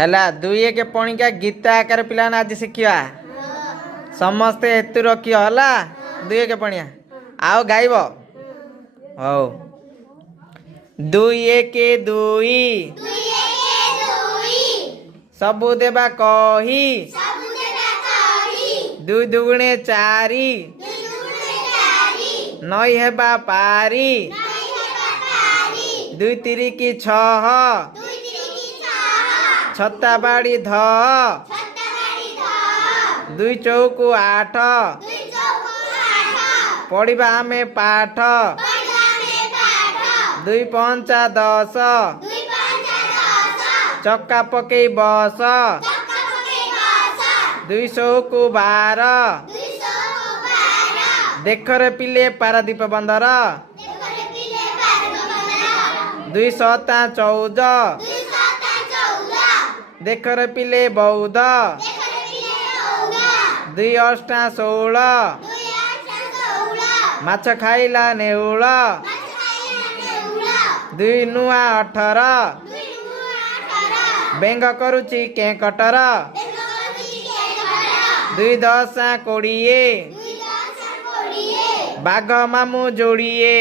है दुई के पणिका गीत आकार पिला आज शिखा समस्ते हेतु रखियो है दुई के पणिया आओ गाइब हौ दुई के दुई सबु देबा कही दुई दुगुणे चारि नई हेबा पारी दुई तिरी की छह छत्ता बाड़ी ध दुई चौकु आठ पढ़िबा आमे पाठ दुई पंचा 10 चक्का पकई बस दुई सौकु 12 देखरे पिले पारादीप बंदर दुई सता 14 देखरे पिले बौद्ध दुई अष्टा 16 माछ खाइला नेउल दुई नुआ 18 बेंग करुची केकटर दुई 10 20 बाघ मामू जोड़िए